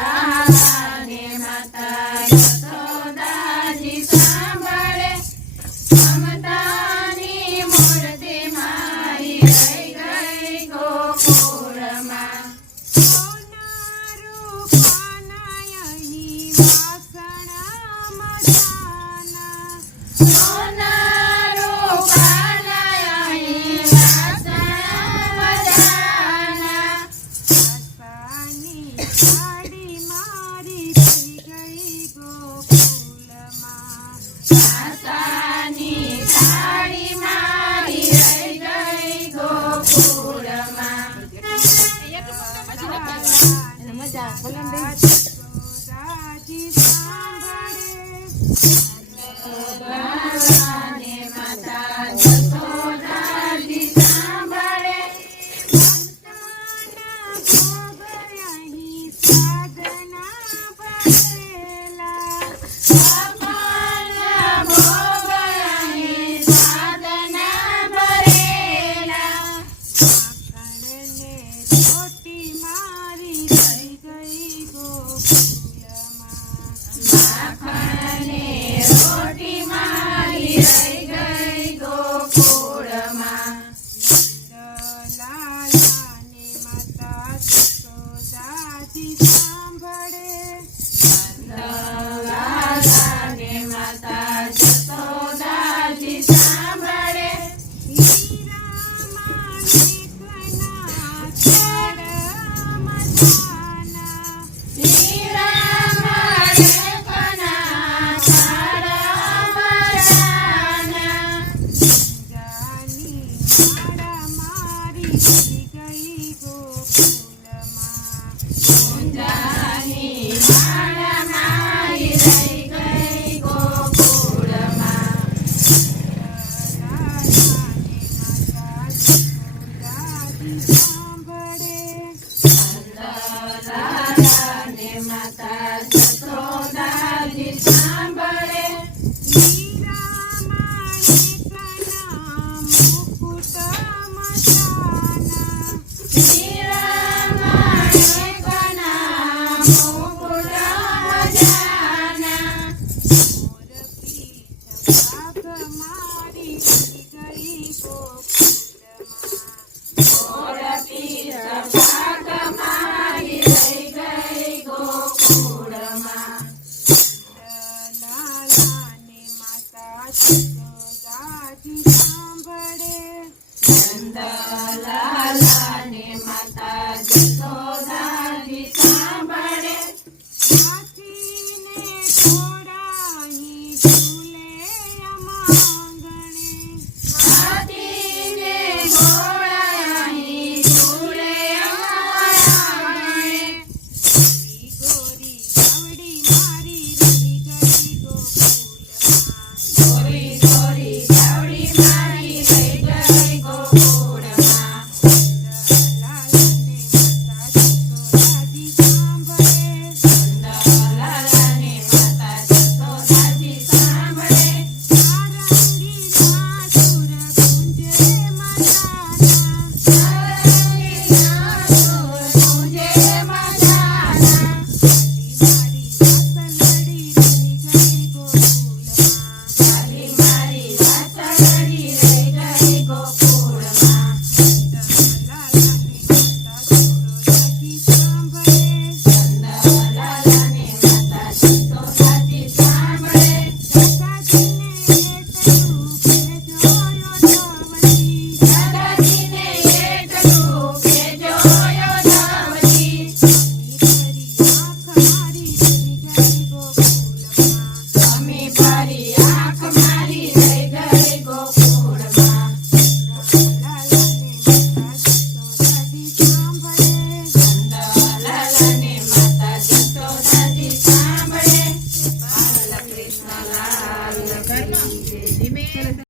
નંદલાલાને માતા યશોદાજી સાંભળે, મમતાની મૂર્તિ મારી રહી ગઈ ગોકુળમાં. સોના રૂપાના અહીં વાસણા મજાના, સોના રૂપાના અહીં વાસણા મજાના. આસાની સાડી મારી રહી ગઈ ગોકુળમાં. આશાની થાળી મારી રહી ગઈ ગોકુળમાં. યશોદાજી સાંભળે, નંદલાલાને માતા યશોદાજી સાંભળે, મમતાના ભોગ અહીં સાધના ભરેલા. ભગવાનના ભોગ અહીં સાધના ભરેલા. માખણને રોટી મારી રહી ગઈ ગોકુળમાં. માખણને રોટી મારી રહી ગઈ ગોકુળમાં. નંદલાલાને માતા યશોદાજી સાંભળે, નંદલાલાને માતા યશોદાજી સાંભળે, હીરામાં લેખના છાડ મજાના. હીરામાં લેખના છાડ મજાના. જાની માળા મારી રહી ગઈ ગોકુળમાં. ઊંઝાની માળા મારી રહી ગઈ ગોકુળમાં. નંદલાલાને માતા યશોદાજી સાંભળે, નંદલાલાને માતા યશોદાજી સાંભળે, હીરામાં લેખના મુકુટ મજાના. હીરામાં લેખના મુકુટ મજાના. મોરપીંછ ભાગ મારી રહી ગઈ ગોકુળમાં. મોરપીંછ ભાગ મારી રહી ગઈ ગોકુળમાં. નંદલાલાને માતા યશોદાજી સાંભળે, નંદલાલાને માતા યશોદાજી સાંભળે, હાથીને ઘોડાની ઝૂલે અમાંગણે. હાથીને ઘોડા અહીં ઝૂલે અમારા આંગણે. ગોરી ગાવડી મારી રહી ગઈ ગોકુળમાં. ગોરી ગોરી ગાવડી મારી રહી ગઈ ગોકુળમાં. નંદલાલાને માતા યશોદાજી સાંભળે, નંદલાલાને માતા યશોદાજી સાંભળે, નારંગીના સુર ગુંજે મજાના. નારંગીના સૂર ગુંજે મજાના.